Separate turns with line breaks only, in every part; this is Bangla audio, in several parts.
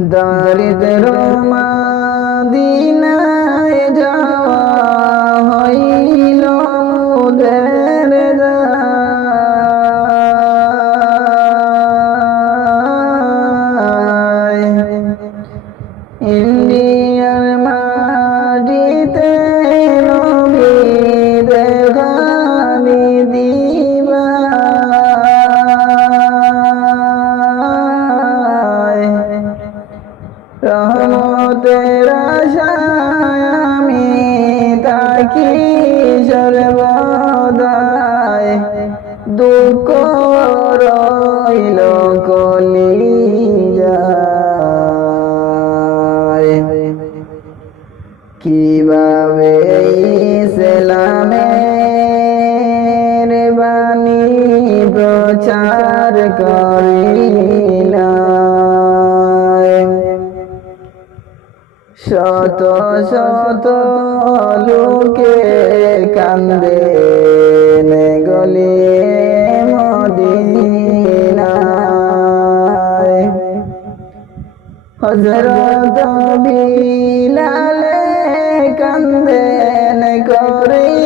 দারিদ্র মাদিনায় যাওয়া হইল মুদের দায়। সর্বদায় দুঃখ রইল কলি কীভাবে ইসলামের বাণী প্রচার করিলাম? শত শত লোকে কান্দে গলি মদিনায়। হজরত বিলালে কান্দেন করি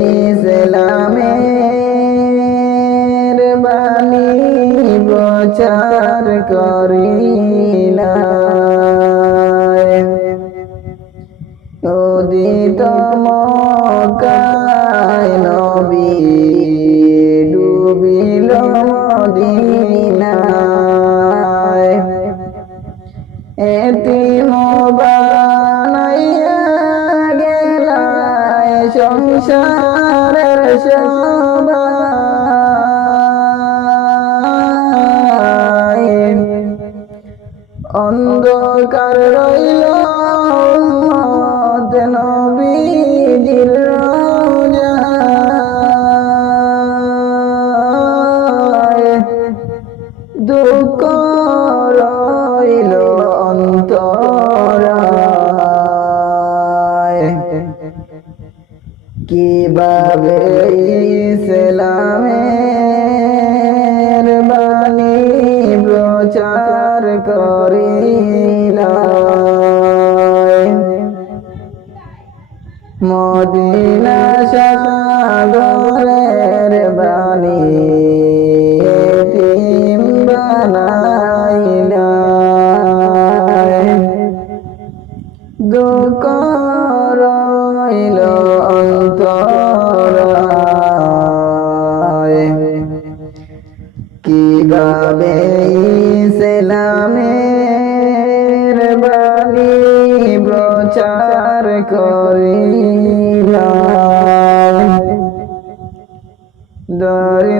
প্রচার করিলায়। উদিত মকায় নবী ডুবিল মদিনায়। গেলায় সংসারের সবাই অন্ধকার রইল কীভাবে ইসলামের বাণী প্রচার করিলায়। মদিনা সাগরের বাণী এতিম বানাইলায়। দুঃখ রইল কীভাবে ইসলামের বাণী প্রচার করিলাম? দরিদ্র